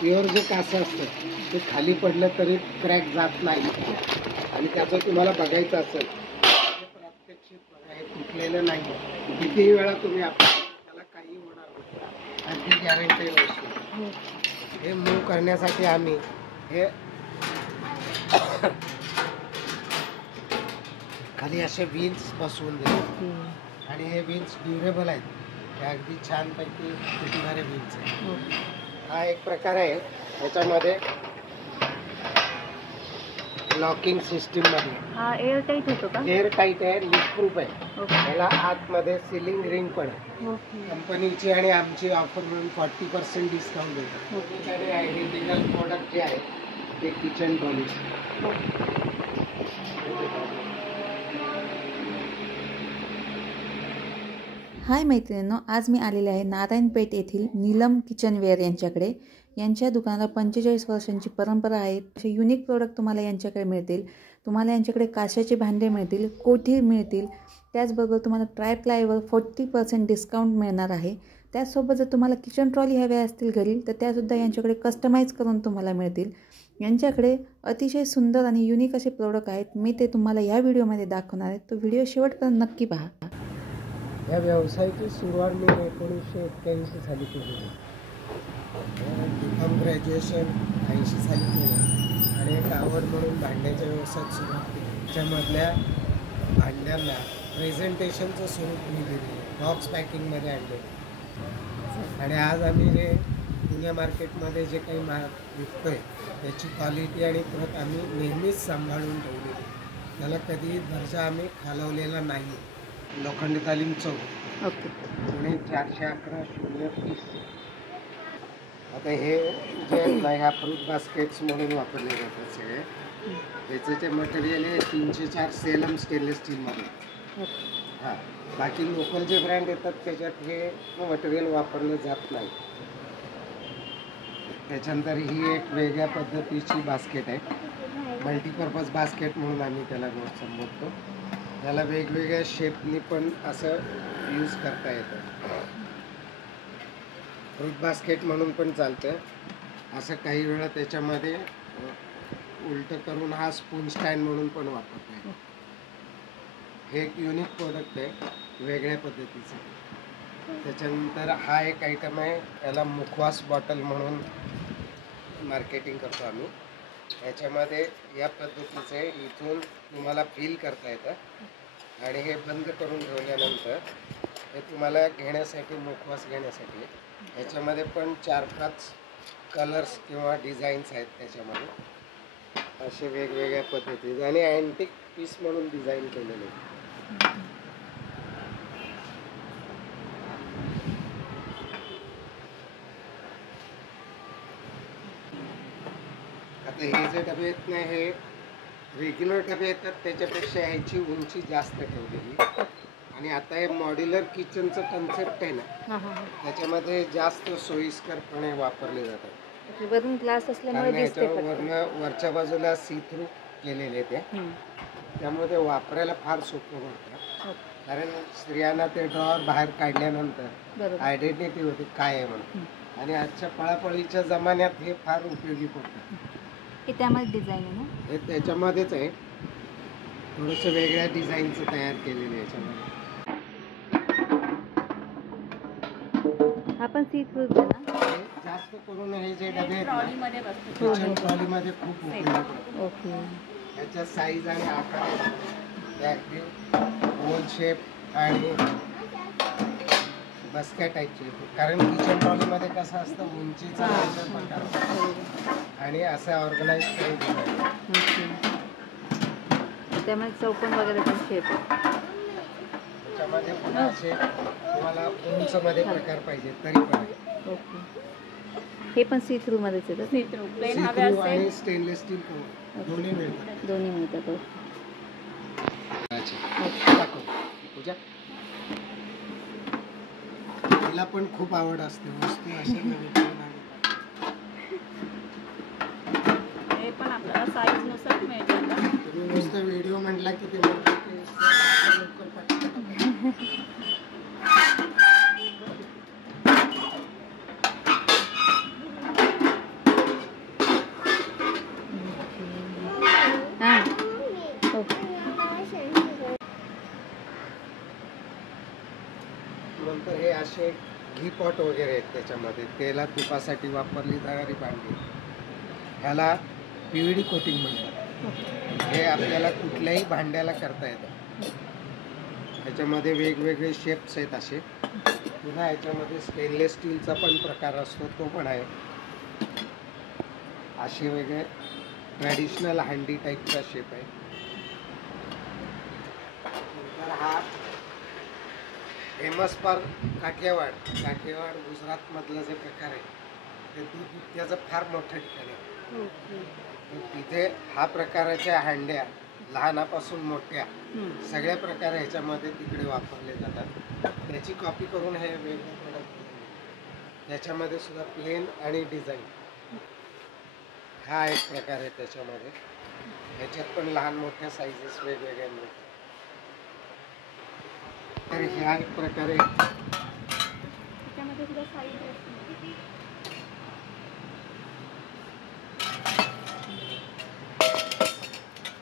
Pure जे कासं असतं ते खाली पडलं तरी क्रॅक जात नाही. आणि त्याचं तुम्हाला बघायचं असेल प्रात्यक्षिक बघा, हे तुटलेलं नाही. कितीही वेळा तुम्ही त्याला काही होणार नाही, अगदी गॅरंटेड असतो. हे मूव करण्यासाठी आम्ही हे खाली असे व्हील्स बसवून देतो. आणि हे व्हील्स ड्युरेबल आहेत, हे अगदी छानपैकी टिकणारे व्हील्स आहेत. हा एक प्रकार आहे. ह्याच्यामध्ये लॉकिंग सिस्टीम मध्ये हा एअर टाईट होतो का? एअर टाईट आहे, लीक प्रूफ आहे. याला आतमध्ये सीलिंग रिंग पण आहे. कंपनीची आणि आमची ऑफर म्हणून 40% डिस्काउंट देतो. आणि आयडेंटिकल प्रोडक्ट जे आहे ते किचन ट्रॉलीज. हाय मैत्रिणींनो, आज मी आलेले आहे नारायणपेठ येथील नीलम किचनवेअर यांच्याकडे. यांच्या दुकानाला 45 वर्षांची परंपरा आहे. असे युनिक प्रोडक्ट तुम्हाला यांच्याकडे मिळतील. तुम्हाला यांच्याकडे काशाचे भांडे मिळतील, कोठी मिळतील. त्याचबरोबर तुम्हाला ट्रायप्लायवर 40% डिस्काउंट मिळणार आहे. त्याचसोबत जर तुम्हाला किचन ट्रॉली हव्या असतील घरी तर त्यासुद्धा यांच्याकडे कस्टमाइज करून तुम्हाला मिळतील. यांच्याकडे अतिशय सुंदर आणि युनिक असे प्रोडक्ट आहेत. मी ते तुम्हाला या व्हिडिओमध्ये दाखवणार आहे. तो व्हिडिओ शेवटपर्यंत नक्की पहा. या व्यवसायाची सुरुवात मी 1981 साली केली. बीकॉम ग्रॅज्युएशन 80 साली केलं आणि एक आवड म्हणून भांड्याच्या व्यवसायात सुरुवात केली. त्याच्यामधल्या भांड्यांना प्रेझेंटेशनचं स्वरूप मी दिलं, बॉक्स पॅकिंगमध्ये आणले. आणि आज आम्ही जे पुणे मार्केटमध्ये जे काही विकतो आहे त्याची क्वालिटी आणि प्रत आम्ही नेहमीच सांभाळून ठेवली. त्याला कधीही दर्जा आम्ही खालवलेला नाही. लोखंडी तालीम चौक, पुणे 411-030. आता हे जे ह्या फ्रूट बास्केट्स म्हणून वापरले जातात सगळे, त्याचं जे मटेरियल आहे 304 सेलम स्टेनलेस स्टीलमध्ये. हां, बाकी लोकल जे ब्रँड येतात त्याच्यात हे मटेरियल वापरलं जात नाही. त्याच्यानंतर ही एक वेगळ्या पद्धतीची बास्केट आहे, मल्टीपर्पज बास्केट म्हणून आम्ही त्याला संबोधतो. त्याला वेगवेगळ्या शेपनी पण असं यूज करता येतं. फ्रूट बास्केट म्हणून पण चालतं. असं काही वेळा त्याच्यामध्ये उलटं करून हा स्पून स्टँड म्हणून पण वापरता येतो. हे एक युनिक प्रोडक्ट आहे वेगळ्या पद्धतीचं. त्याच्यानंतर हा एक आयटम आहे, याला मुखवास बॉटल म्हणून मार्केटिंग करतो आम्ही. याच्यामध्ये या पद्धतीचं आहे, इथून तुम्हाला फील करता येतं आणि हे बंद करून ठेवल्यानंतर हे तुम्हाला घेण्यासाठी, मुखवास घेण्यासाठी. याच्यामध्ये पण 4-5 कलर्स किंवा डिझाईन्स आहेत त्याच्यामध्ये, असे वेगवेगळ्या पद्धतीचे. आणि अँटिक पीस म्हणून डिझाईन केलेले आहे. आता हे जे डबे आहेत ना, हे रेग्युलर डबे येतात त्याच्यापेक्षा ह्याची उंची जास्त ठेवलेली. आणि आता हे मॉड्युलर किचनचं कन्सेप्ट आहे ना, त्याच्यामध्ये जास्त सोयीस्करपणे वापरले जातात. वरून ग्लास असल्यामुळे वरच्या बाजूला सी थ्रू केलेले ते, त्यामुळे ते वापरायला फार सोपं पडतं. कारण स्त्रियांना ते ड्रॉवर बाहेर काढल्यानंतर आयडेंटिटी होते काय आहे म्हणून. आणि आजच्या पळापळीच्या जमान्यात हे फार उपयोगी पडतं. हे त्यामध्ये डिझाईन आहे ना, हे त्याच्यामध्येच आहे, थोडंसं वेगळ्या डिझाईनचं तयार केलेलं आहे याच्यामध्ये. आपण सी थ्रू ना, जास्त करून हे जे डबे आहेत किचन ट्रॉलीमध्ये खूप उपयोगी पडतात. ओके, याच्या साईज आणि आकार अगदी गोल शेप आणि बसक्या टाईपचे. कारण किचन ट्रॉलीमध्ये कसं असतं, उंचीचा प्रकार आणि असं ऑर्गनाईज करून त्यामध्ये चौकोन वगैरे पण शेप आहे. त्याच्यामध्ये पुन्हा असे तुम्हाला उंचमध्ये प्रकार पाहिजे तरी पण आहे. ओके, हे पण सी थ्रू मध्येच येतं. सी थ्रू प्लेन हवे असेल आणि स्टेनलेस स्टील दोन्ही मिळतात. दोन्ही मिळतात. पूजा, तिला पण खूप आवड असते वस्तू अशा नवीन. हे पण आपल्याला साईज नुसार मिळेल. तुम्ही नुसतं व्हिडिओ म्हटला की ते लवकर पाठवतात. असे घी पॉट वगैरे आहेत त्याच्यामध्ये, तेला तुपासाठी वापरली जाणारी भांडी, ह्याला PVD कोटिंग म्हणतात. हे आपल्याला कुठल्याही भांड्याला करता येतं. ह्याच्यामध्ये वेगवेगळे शेप्स आहेत असे. पुन्हा ह्याच्यामध्ये स्टेनलेस स्टीलचा पण प्रकार असतो, तो पण आहे. असे वेगळे ट्रॅडिशनल हंडी टाईपचा शेप आहे. तर हा फेमस फॉर काठियावाड गुजरातमधला जे प्रकार आहे ते दूध दुभत्याचं फार मोठं ठिकाण आहे. तर तिथे हा प्रकाराच्या हंड्या लहानापासून मोठ्या सगळ्या प्रकार ह्याच्यामध्ये तिकडे वापरले जातात. त्याची कॉपी करून हे वेगवेगळे प्रोडक्ट, त्याच्यामध्ये सुद्धा प्लेन आणि डिझाईन हा एक प्रकार आहे. त्याच्यामध्ये ह्याच्यात पण लहान मोठ्या साईजेस वेगवेगळ्या मिळतात. तर ह्या एक प्रकारे त्याच्यामध्ये सुद्धा साईज असते.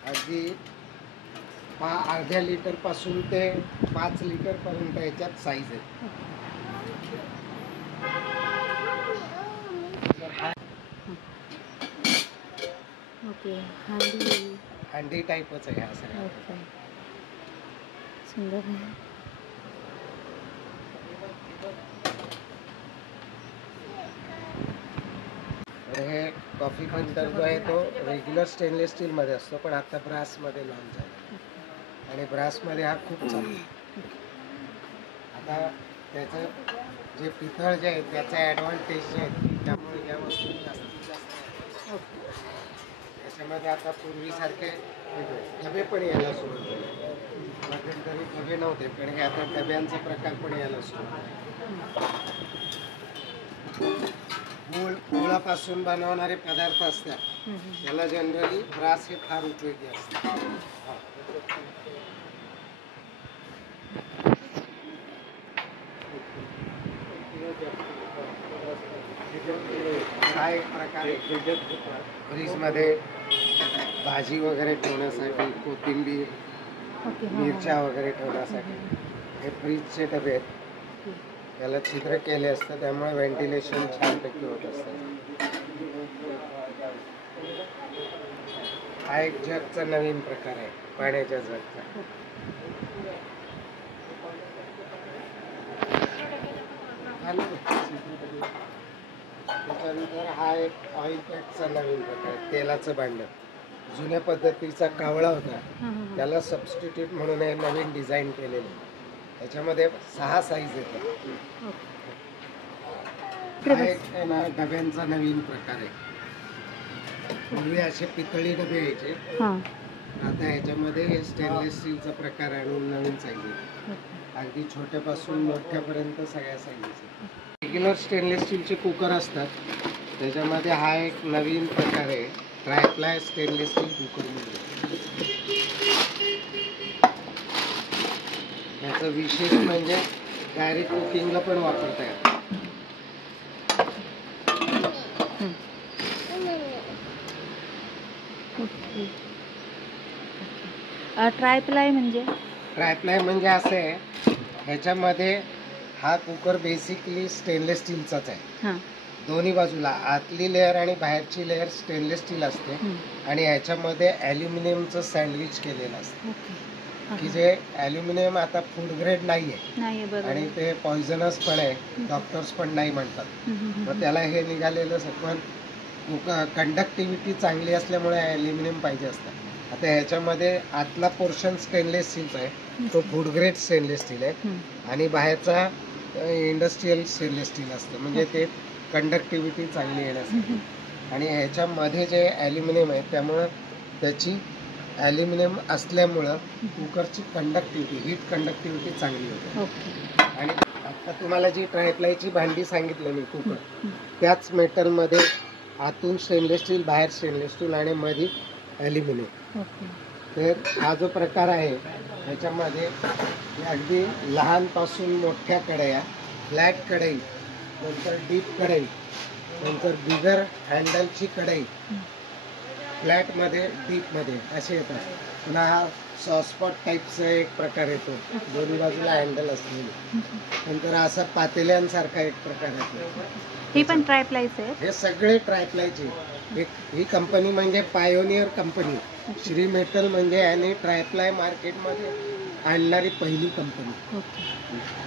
अगदी अर्ध्या लिटर पासून ते 5 लिटर पर्यंत याच्यात साईज आहे. ओके, हंडी टाईपच आहे हा सगळा. सुंदर आहे. हे कॉफी फिल्टर जो आहे तो रेग्युलर स्टेनलेस स्टीलमध्ये असतो, पण आता ब्रासमध्ये लॉन्च झाला आणि ब्रासमध्ये हा खूप चांगला. आता त्याचं जे पितळ जे आहे त्याचा ॲडव्हान्टेज जे आहे त्यामुळे या वस्तू जास्तीत जास्त त्याच्यामध्ये आता पूर्वीसारखे डबे पण यायला सुरू झाले. मध्यंतरी डबे नव्हते, पण हे आता डब्यांचा प्रकार पण यायला सुरू. गुळापासून बनवणारे पदार्थ असतात त्याला जनरली ब्रास हे फार उपयोगी असतात. हा एक प्रकार फ्रीजमध्ये भाजी वगैरे ठेवण्यासाठी, कोथिंबीर, मिरच्या वगैरे ठेवण्यासाठी हे फ्रीजचे डबे आहेत. याला छिद्र केले असतं त्यामुळे व्हेंटिलेशन छानपैकी होत असतं. हा एक जगचा नवीन प्रकार आहे, पाण्याच्या जगचा. त्याच्यानंतर हा एक ऑइल पॅकचा नवीन प्रकार आहे, तेलाचं भांड. जुन्या पद्धतीचा कावळा होता त्याला सबस्टिट्यूट म्हणून हे नवीन डिझाईन केलेलं. त्याच्यामध्ये 6 साईज येतात. हा एक डब्यांचा नवीन प्रकार आहे. पूर्वी असे पितळी डबे यायचे, आता ह्याच्यामध्ये स्टेनलेस स्टीलचा प्रकार आणून नवीन साईज आहे. अगदी छोट्यापासून मोठ्यापर्यंत सगळ्या साईजेस. रेग्युलर स्टेनलेस स्टीलचे कुकर असतात, त्याच्यामध्ये हा एक नवीन प्रकार आहे ट्रायप्लाय स्टेनलेस स्टील कुकर म्हणून. याचं विशेष म्हणजे डायरेक्ट कुकिंगला पण वापरता येतं. ट्रायप्लाय म्हणजे असं आहे, ह्याच्यामध्ये हा कुकर बेसिकली स्टेनलेस स्टीलचाच आहे. दोन्ही बाजूला आतली लेअर आणि बाहेरची लेअर स्टेनलेस स्टील असते आणि ह्याच्यामध्ये ॲल्युमिनियमचं सँडविच केलेलं असतं की जे ॲल्युमिनियम आता फूड ग्रेड नाही आहे आणि ते पॉयझनस पण आहे, डॉक्टर्स पण नाही म्हणतात. मग त्याला हे निघालेलं पण कंडक्टिव्हिटी चांगली असल्यामुळे ॲल्युमिनियम पाहिजे असतं. आता ह्याच्यामध्ये आतला पोर्शन स्टेनलेस स्टीलचा आहे, तो फूड ग्रेड स्टेनलेस स्टील आहे आणि बाहेरचा इंडस्ट्रीयल स्टेनलेस स्टील असतं, म्हणजे ते कंडक्टिव्हिटी चांगली येण्यासाठी. आणि ह्याच्यामध्ये जे ॲल्युमिनियम आहे त्यामुळं त्याची ॲल्युमिनियम असल्यामुळं कुकरची कंडक्टिव्हिटी, हीट कंडक्टिव्हिटी चांगली होते. आणि आता तुम्हाला जी ट्रायप्लायची भांडी सांगितलं मी कुकर, त्याच मेटलमध्ये आतून स्टेनलेस स्टील, बाहेर स्टेनलेस स्टील आणि मध्ये ॲल्युमिनियम. तर हा जो प्रकार आहे ह्याच्यामध्ये अगदी लहानपासून मोठ्या कढया, फ्लॅट कढई, नंतर डीप कढई, नंतर बिगर हँडलची कढई, फ्लॅटमध्ये, डीपमध्ये असे येतात. पुन्हा हा सॉसपॉट टाईपचा एक प्रकार येतो, दोन्ही बाजूला हँडल असलेली. नंतर असा पातेल्यांसारखा एक प्रकार येतो. ही पण ट्रायप्लायचं आहे. हे सगळे ट्रायप्लायचे. ही कंपनी म्हणजे पायोनियर कंपनी. श्री मेटल म्हणजे याने ट्रायप्लाय मार्केटमध्ये आणणारी पहिली कंपनी.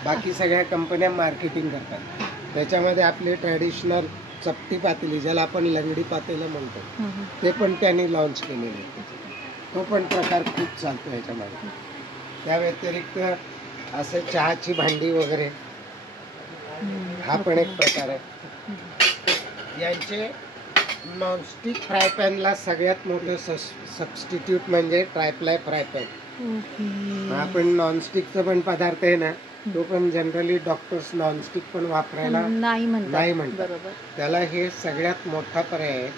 बाकी सगळ्या कंपन्या मार्केटिंग करतात. त्याच्यामध्ये आपले ट्रॅडिशनल चपटी पातेली, ज्याला आपण लंगडी पातेलं म्हणतो, ते पण त्यांनी लॉन्च केलेले. तो पण प्रकार खूप चालतो ह्याच्यामध्ये. त्या व्यतिरिक्त असं चहाची भांडी वगैरे, हा पण एक प्रकार आहे. यांचे नॉनस्टिक फ्राय पॅनला सगळ्यात मोठं सबस्टिट्यूट म्हणजे ट्रायप्लाय फ्राय पॅन. आपण नॉनस्टिकचा पण पदार्थ आहे ना, तो पण जनरली डॉक्टर्स नॉनस्टिक पण वापरायला नाही म्हणतात. त्याला हे सगळ्यात मोठा पर्याय आहे.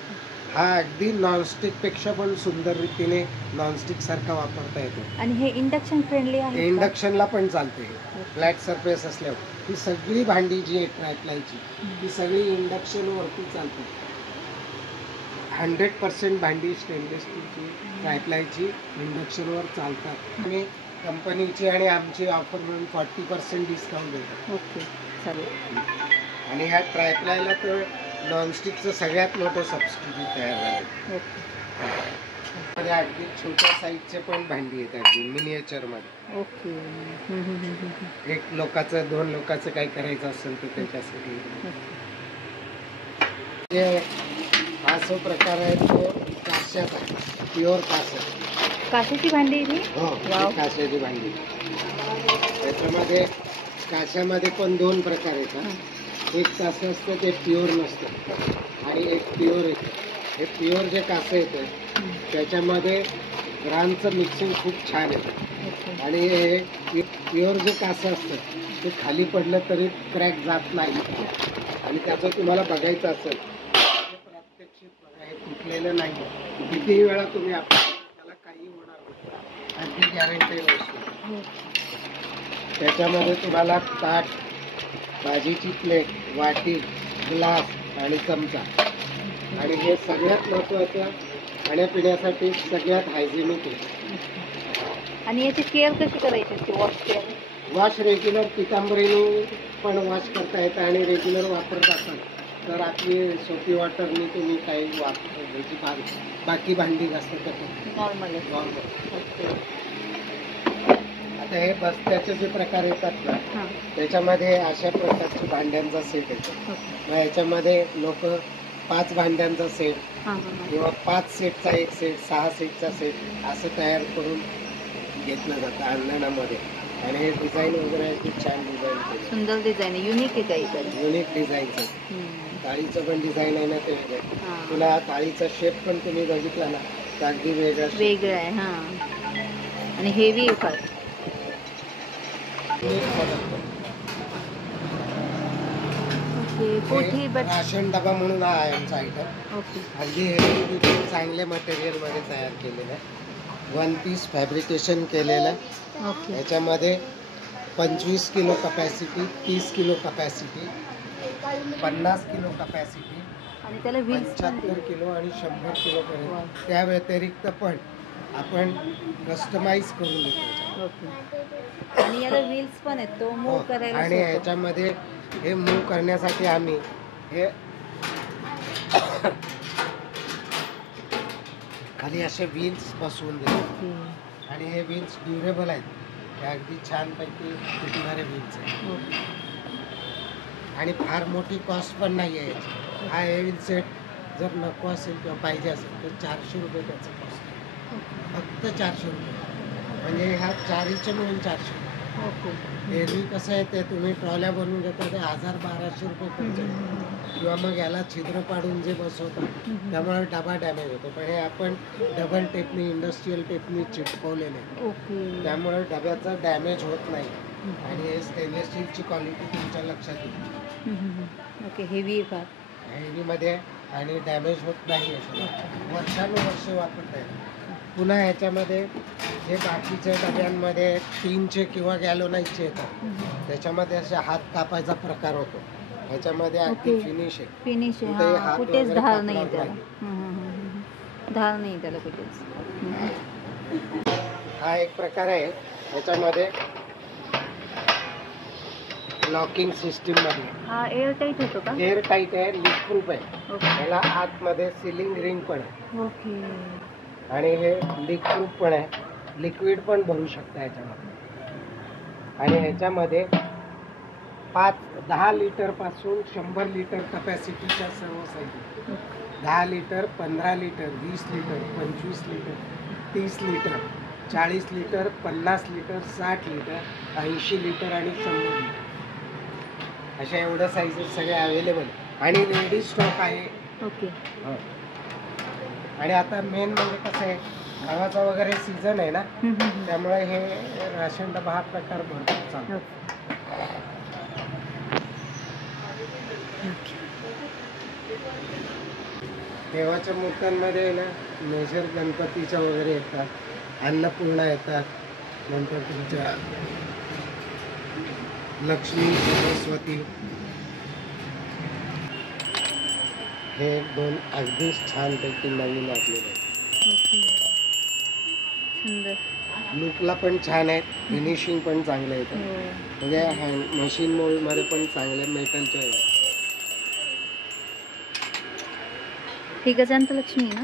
हा अगदी नॉनस्टिक पेक्षा पण सुंदर रीतीने नॉनस्टिक सारखा वापरता येतो. आणि हे इंडक्शन फ्रेंडली आहे. इंडक्शनला पण चालते. फ्लॅट सरफेस असल्यावर ही सगळी भांडी जी आहे ट्रायप्लायची, ही सगळी इंडक्शन वरती चालते. 100% भांडी स्टेनलेस स्टीलची ट्रायप्लायची इंडक्शनवर चालतात. आणि कंपनीची आणि आमची ऑफर म्हणून 40% डिस्काउंट देतात. ओके, चालेल. आणि ह्या ट्रायप्लायला तर नॉनस्टिकचं सगळ्यात मोठं सबस्टिट्यूट तयार झालं. मध्ये अगदी छोट्या साईजचे पण भांडी आहेत, अगदी मिनिएचर मध्ये. ओके. एक लोकाचं 2 लोकाचं काही करायचं असेल तर त्याच्यासाठी. हा जो प्रकार आहे तो काश्याचा, प्युअर कासा. काचेची भांडी ही? हो, काश्याची भांडी. त्याच्यामध्ये काश्यामध्ये पण 2 प्रकार येतात. एक कासं असतं ते प्युअर नसतं आणि एक प्युअर येतं. हे प्युअर जे कासं येतं त्याच्यामध्ये ग्रांचं मिक्सिंग खूप छान येतं. आणि हे प्युअर जे कासं असतं ते खाली पडलं तरी क्रॅक जात नाही. आणि त्याचं तुम्हाला बघायचं असेल प्रात्यक्षिक बघा, हे तुटलेलं नाही. कितीही वेळा तुम्ही त्याला काही होणार नाही, अगदी गॅरंटेड असतो. त्याच्यामध्ये तुम्हाला ताट, भाजीची प्लेट, वाटी, ग्लास आणि चमचा. आणि हे सगळ्यात महत्त्वाचं खाण्यापिण्यासाठी सगळ्यात हायजेनिक आहे. आणि याची केअर कशी करायची असते? वॉश रेग्युलर पितांबरीने पण वॉश करता येतं. आणि रेग्युलर वापरत असाल तर आपली सोपी वॉटरनी तुम्ही काही वापरायची. बाकी भांडी घासत नॉर्मल. आता हे बस्त्याचे जे प्रकार येतात ना, त्याच्यामध्ये अशा प्रकारची भांड्यांचा सेट येतो. मग याच्यामध्ये लोक 5 भांड्यांचा सेट किंवा 5 सेटचा एक सेट, 6 सेटचा सेट असं तयार करून घेतलं जातं अंगणामध्ये. आणि हे डिझाईन वगैरे खूप छान डिझाईन केलं. सुंदर डिझाईन आहे, युनिक आहे काहीतरी. युनिक डिझाईनचं. ताळीचं पण डिझाईन आहे ना ते वेगळं. तुला ताळीचा शेप पण तुम्ही बघितला ना तर अगदी वेगळं आहे. हां. आणि हेवी आहे फार. राशन डबा म्हणून हा आहे आमचा आयटम. अगदी हेवी चांगले मटेरियल मध्ये तयार केलेलं आहे. 1 पीस फॅब्रिकेशन केलेलं. याच्यामध्ये 25 kilo capacity, 30 kilo capacity, 50 kilo capacity, आणि त्याला 75 किलो आणि 100 किलो पर्यंत. त्या व्यतिरिक्त पण आपण कस्टमाइज करून देतो. आणि याला व्हील्स पण आहेत, तो मूव्ह करायला. आणि ह्याच्यामध्ये हे मूव्ह करण्यासाठी आम्ही हे खाली असे व्हील्स बसवून देतो. आणि हे व्हील्स ड्युरेबल आहेत. हे अगदी छानपैकी टिकणारे व्हील्स आहेत. आणि फार मोठी कॉस्ट पण नाही आहे याची. हा हे व्हील सेट जर नको असेल किंवा पाहिजे असेल तर 400 रुपये त्याचं कॉस्ट आहे. फक्त 400 रुपये. म्हणजे ह्या 4चे मिळून 400. एरवी कसं आहे ते तुम्ही ट्रॉल्या बनवून घेता ते 1000-1200 रुपये खर्च. किंवा मग याला छिद्र पाडून जे बसवतात त्यामुळे डबा डॅमेज होतो. पण हे आपण डबल टेपनी, इंडस्ट्रीयल टेपनी चिटकवलेले आहे. त्यामुळे डब्याचा डॅमेज होत नाही. आणि हे स्टेनलेस स्टीलची क्वालिटी तुमच्या लक्षात येईल. ओके. हेवी फार. हेवीमध्ये आणि डॅमेज होत नाही. वर्षानुवर्ष वापरता येईल. पुन्हा ह्याच्यामध्ये जे बाकीच्या डब्यांमध्ये 3चे किंवा गॅलोनाइजचे येतात त्याच्यामध्ये असे हात कापायचा प्रकार होतो. ह्याच्यामध्ये अगदी फिनिश आहे. कुठेच धार नाही त्याला. धार नाही त्याला कुठेच. हा एक प्रकार आहे. याच्यामध्ये लॉकिंग सिस्टीम मध्ये हा एअर टाईट होतो का? एअर टाईट आहे, लीक प्रूफ आहे. ओके. याला आतमध्ये सिलिंग रिंग पण आहे ओके. आणि हे लीक प्रूफ पण आहे. लिक्विड पण भरू शकता याच्यामध्ये. आणि ह्याच्यामध्ये 10 लिटर पासून 100 लिटर कपॅसिटीच्या सर्व size. 10 litre, 15 litre, 20 litre, 25 litre, 30 litre, 40 litre, 50 litre, 60 litre, 80 litre आणि 100 लिटर अशा एवढ्या साईजेस सगळे अवेलेबल. आणि रेडी स्टॉक आहे. ओके. हो. आणि आता मेन म्हणजे कसं आहे, गव्हाचा वगैरे सीझन आहे ना, त्यामुळे हे राशन डबा हा प्रकार भरपूर चालतो. देवाच्या मूर्त्यांमध्ये ना मेजर गणपतीच्या वगैरे येतात, अन्नपूर्णा येतात, नंतर तुमच्या लक्ष्मी, सरस्वती. हे 2 अगदी छानपैकी नवीन आपले सुंदर. लुकला पण छान आहेत, फिनिशिंग पण चांगलं येतं. म्हणजे हँड मशीन मोल्डमध्ये पण चांगले मेटलच्या आहेत. ही गजांत लक्ष्मी ना?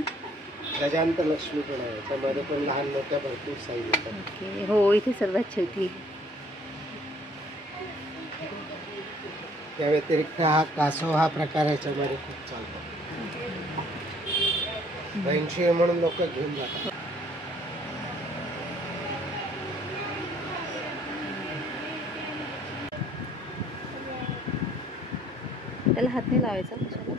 गजांत लक्ष्मी पण आहे. त्यामध्ये पण लहान मोठ्या भरपूर साईज येतात. ओके. हो, इथे सर्वात छोटी. त्या व्यतिरिक्त हा कासव हा प्रकार याच्यामध्ये खूप चालतो. 80 म्हणून लोक घेऊन जातात. त्याला हात नाही लावायचा कशाला?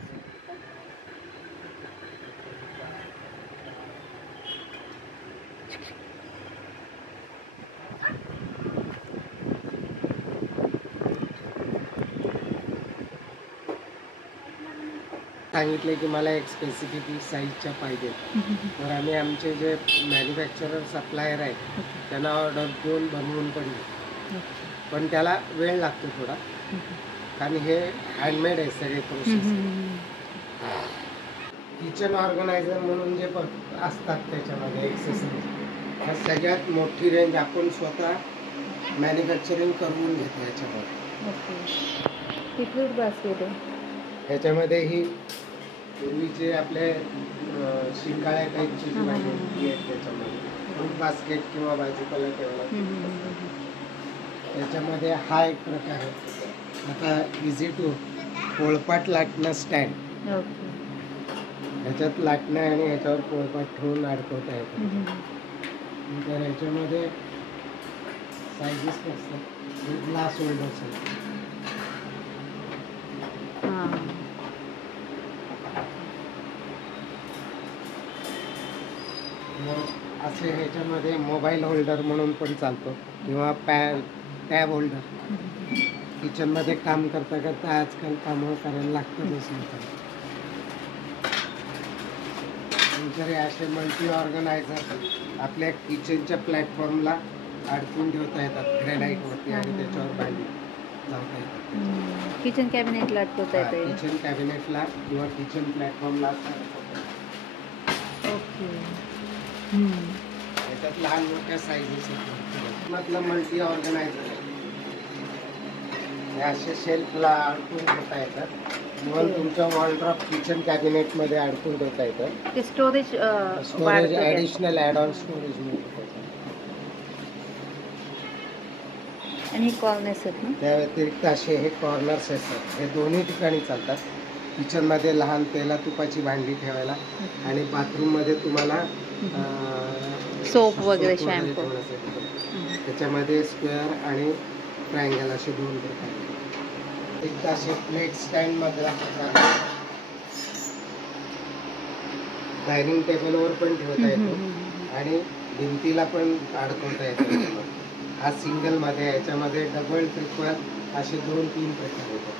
सांगितले की मला एक स्पेसिफिक साईजच्या पाहिजे, तर आम्ही आमचे जे मॅन्युफॅक्चरर सप्लायर आहेत त्यांना ऑर्डर देऊन बनवून पण देतो. पण त्याला वेळ लागतो थोडा, कारण हे हँडमेड आहे सगळे प्रोसेस. किचन ऑर्गनायझर म्हणून जे असतात त्याच्यामध्ये एक्सेसरीज, ह्या सगळ्यात मोठी रेंज आपण स्वतः मॅन्युफॅक्चरिंग करून घेतो याच्यामध्ये. ही फ्रूट बास्केट आहे. ह्याच्यामध्ये ही पूर्वीचे आपले शिंगाळ्या टाईपची जी भाजी आहे त्याच्यामध्ये फ्रूट बास्केट किंवा भाजीपाला ठेवला. त्याच्यामध्ये हा एक प्रकार आहे. आता इझी टू पोळपाट लाटणं स्टँड. ह्याच्यात लाटणं आणि ह्याच्यावर पोळपाट ठेवून अडकवता येतं. तर ह्याच्यामध्ये साईजेस असतात. ग्लास होल्डर्स आहेत. असे ह्याच्यामध्ये मोबाईल होल्डर म्हणून पण चालतो किंवा टॅब होल्डर. किचनमध्ये काम करता करता आजकाल कामं करायला लागतातच नंतर. नंतर असे मल्टी ऑर्गनायझर आपल्या किचनच्या प्लॅटफॉर्मला अडकून ठेवता येतात ग्रॅनाईटवरती आणि त्याच्यावर भांडी लावता येतात. किचन कॅबिनेटला अडकवता येते. किचन कॅबिनेटला किंवा किचन प्लॅटफॉर्मला. ओके. याच्यात लहान मोठ्या साईजेस आहेत. मधलं मल्टी ऑर्गनायझर आहे. हे असे शेल्फला अडकून ठेवता येतात. इव्हन तुमच्या वॉलड्रॉप किचन कॅबिनेटमध्ये अडकून ठेवता येतं. ते storage additional add on storage मिळतं. आणि कॉर्नर्स आहेत ना? त्या व्यतिरिक्त असे हे कॉर्नर्स असतात. हे दोन्ही ठिकाणी चालतात. किचनमध्ये लहान तेला तुपाची भांडी ठेवायला आणि बाथरूममध्ये तुम्हाला सोप वगैरे शॅम्पू. त्याच्यामध्ये स्क्वेअर आणि ट्रायंगल असे 2 प्रकार. एक असे प्लेट स्टँड मधला डायनिंग टेबलवर पण ठेवता येतो आणि भिंतीला पण अडकवता येतो. हा सिंगल मध्ये, याच्यामध्ये डबल ट्रिपल असे 2-3 प्रकार येतात.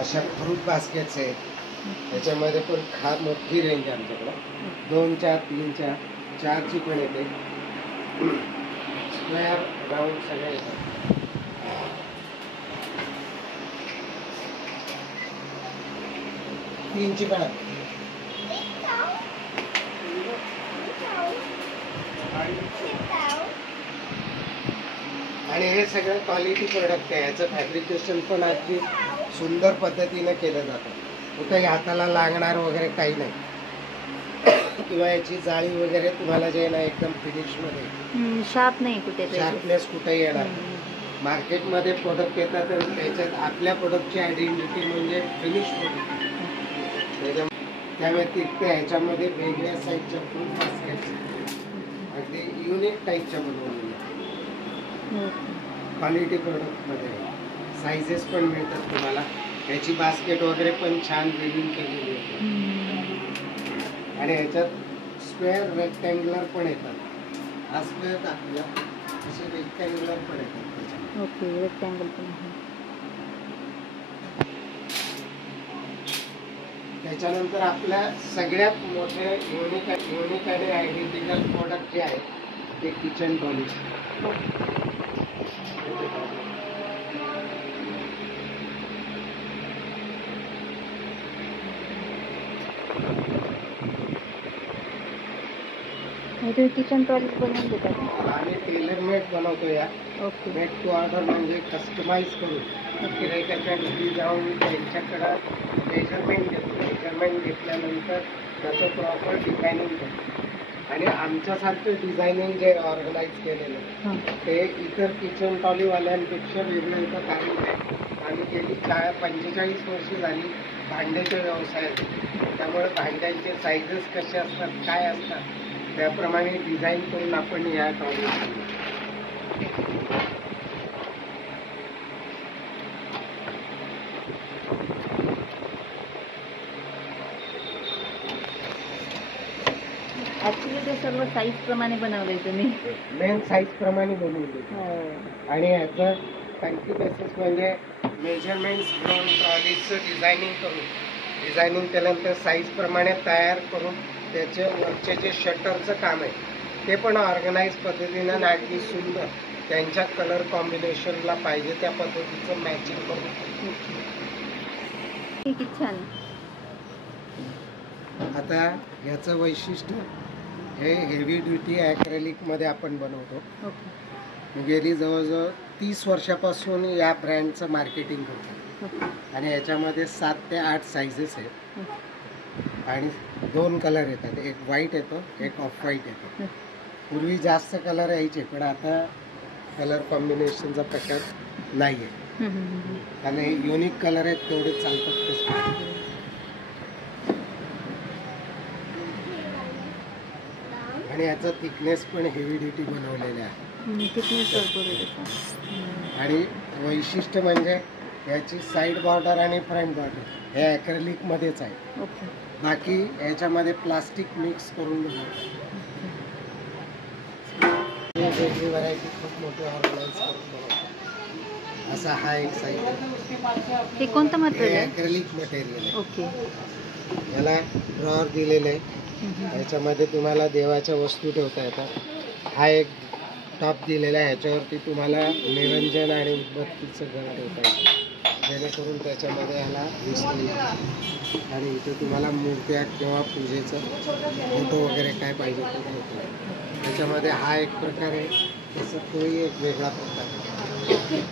अशा फ्रूट बास्केट्स आहेत. त्याच्यामध्ये पण मोठी रेंज आहे आमच्याकडे. 2च्या, 3च्या, 4ची पण येते. स्क्वेअर राऊंड सगळे येतात. तीनची पण आहे. आणि हे सगळं क्वालिटी प्रोडक्ट आहे. याचं फॅब्रिकेशन पण अगदी सुंदर पद्धतीने केलं जातं. कुठेही हाताला लागणार वगैरे काही नाही. किंवा याची जाळी वगैरे तुम्हाला जे आहे ना एकदम फिनिशमध्ये, शार्प नाही कुठे शार्पनेस कुठेही येणार. मार्केटमध्ये प्रोडक्ट येतात आणि त्याच्यात आपल्या प्रोडक्टची आयडेंटिटी म्हणजे फिनिश प्रोडक्ट. त्या व्यतिरिक्त ह्याच्यामध्ये वेगळ्या साईजच्या फुल बास्केट्स अगदी युनिक टाईपच्या बनवलेल्या क्वालिटी प्रोडक्टमध्ये साईजेस पण मिळतात तुम्हाला. याची बास्केट वगैरे पण छान वेल्डिंग केलेली आहे. आणि ह्याच्यात स्क्वेअर रेक्टँग्युलर पण येतात. हा स्क्वेअर दाखवला, असे रेक्टँग्युलर पण येतात त्याच्यात. ओके, रेक्टँगल पण आहे. त्याच्यानंतर आपल्या सगळ्यात मोठे युनिक आणि आयडेंटिकल प्रोडक्ट जे आहेत ते किचन पॉलिश. तुम्ही किचन टॉयलेट बनवून देतात? आम्ही टेलर मेड बनवतो. या ओके. मेड टू ऑर्डर म्हणजे कस्टमाइज करून गिरायकाच्या घरी जाऊन त्यांच्याकडं मेजरमेंट घेतो. मेजरमेंट घेतल्यानंतर त्याचं प्रॉपर डिझायनिंग करतो. आणि आमच्यासारखं डिझायनिंग जे ऑर्गनाईज केलेलं ते इतर किचन टॉलीवाल्यांपेक्षा वेगळं होतं. कारण आम्ही गेली 45 वर्ष झाली भांड्याच्या व्यवसायात. त्यामुळे भांड्यांचे साईजेस कसे असतात, काय असतात, त्याप्रमाणे डिझाईन करून आपण या टॉली. ऍक्च्युली ते सर्व साईज प्रमाणे बनवलंय तुम्ही. मेन साईज प्रमाणे बनवले. आणि ह्याचं टंकी बेसिस म्हणजे मेजरमेंट्स घेऊन ट्रॉलीचं डिझायनिंग केल्यानंतर साईज प्रमाणे तयार करून त्याचे वरचे जे शटरचं काम आहे ते पण ऑर्गनाईज पद्धतीनं आणि अगदी सुंदर त्यांच्या कलर कॉम्बिनेशनला पाहिजे त्या पद्धतीचं मॅचिंग करून. किती छान. आता याचं वैशिष्ट्य हे हेवी ड्युटी ॲक्रेलिकमध्ये आपण बनवतो. ओके. मी गेली जवळजवळ 30 वर्षापासून या ब्रँडचं मार्केटिंग करतो. आणि याच्यामध्ये 7 ते 8 साईजेस आहेत. आणि 2 कलर येतात. एक व्हाईट येतो, एक ऑफ व्हाईट येतो. पूर्वी जास्त कलर यायचे, पण आता कलर कॉम्बिनेशनचा प्रकार नाही आहे. आणि युनिक कलर आहेत तेवढे चालतात तसे. आणि याचा थिकनेस पण हेवी ड्युटी बनवलेला आहे. थिकनेस भरपूर आहे त्याचा. आणि वैशिष्ट्य म्हणजे याची साईड बॉर्डर आणि फ्रंट बॉर्डर हे ॲक्रेलिकमध्येच आहे. ओके. बाकी याच्यामध्ये प्लास्टिक मिक्स करून बनवतात. वेगवेगळी व्हरायटी खूप मोठी ऑर्गनाईज करून बनवतात. असा हा एक साईज आहे. हे कोणतं मटेरियल आहे? ॲक्रेलिक मटेरियल आहे. ओके. याला ड्रॉअर दिलेलं आहे. याच्यामध्ये तुम्हाला देवाच्या वस्तू ठेवता येतात. हा एक टॉप दिलेला आहे. ह्याच्यावरती तुम्हाला निरंजन आणि उदबत्तीचं घर ठेवता येतं, जेणेकरून त्याच्यामध्ये याला दिसते. आणि इथे तुम्हाला मूर्त्या किंवा पूजेचं फोटो वगैरे काय पाहिजे ते ठेवतो. त्याच्यामध्ये हा एक प्रकार आहे, तसं तोही एक वेगळा प्रकार आहे.